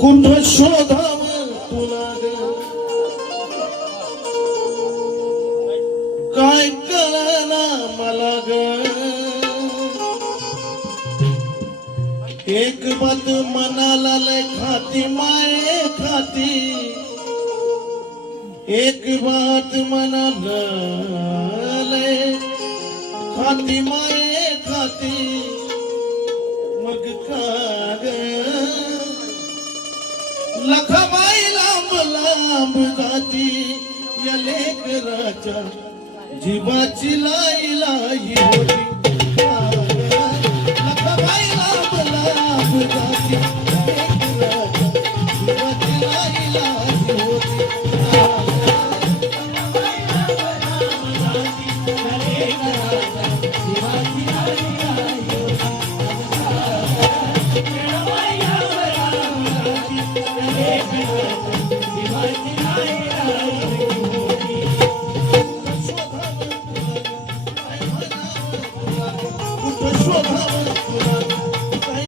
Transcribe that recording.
कुठं शोधाव तुला ग काय कळना मला ग एक बात मनाला लय खाती माये खाती एक बात मनाला लय खाती माये खाती मग का ग लखाबाई लांब लांब जाती या लेकराच्या जीवाची लाई लाई होती